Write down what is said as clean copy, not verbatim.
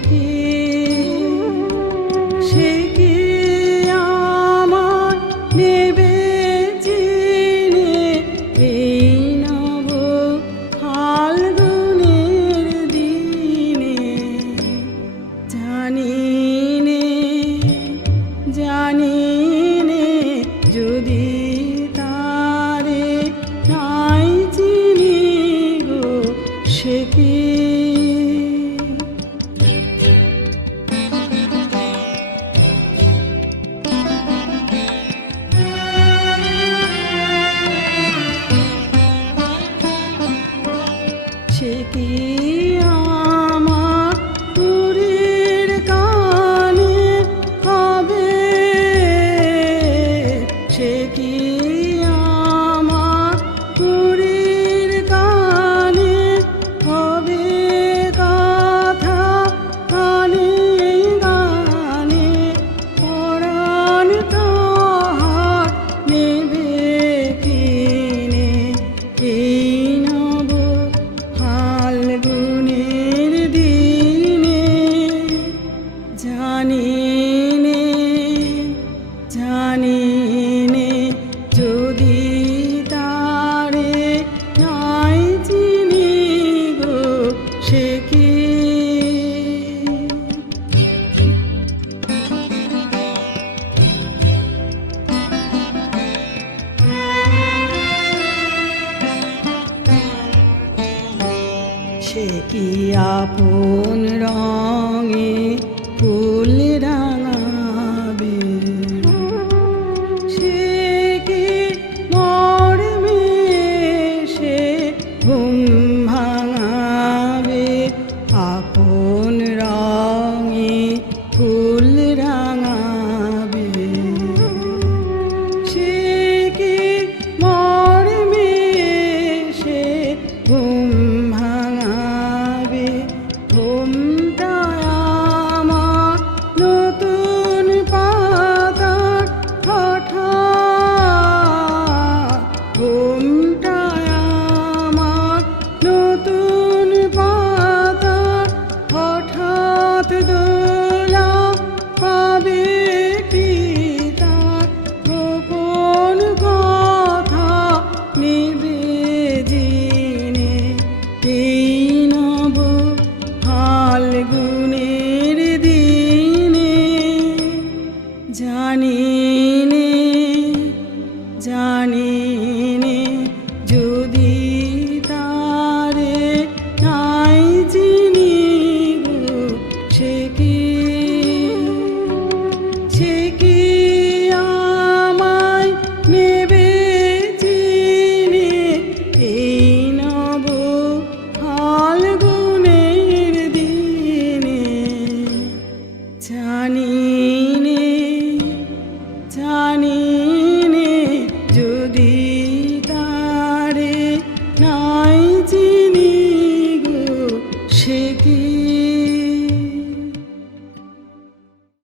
কি সে কি আমার নেবে চিনে এই নব ফাল্গুনের দিনে জানি নে যদি তারে নাই চিনি গো সে কি সে কি আমার পুরীর কানে হবে সে কি আমার পুরীর কানে হবে কথা গানে গানে পরাণ তাহার নেবে কিনে এই নব ফাল্গুনের দিনে জানি নে যদি তারে নাই চিনি গো সে কি সে কি আপন রঙে ফুল রাঙাবে সে কি মরমে সে ঘুম ভাঙাবে আপন রঙে ফুল রাঙাবে সে কি মরমে সে ঘুম ভাঙাবে ঘুমটা আমার নতুন পাতার হঠাৎ ঘুমটা আমার নতুন পাতার হঠাৎ দোলা পাবে কি তার গোপন কথা নেবে জিনে এই নব ফাল্গুনে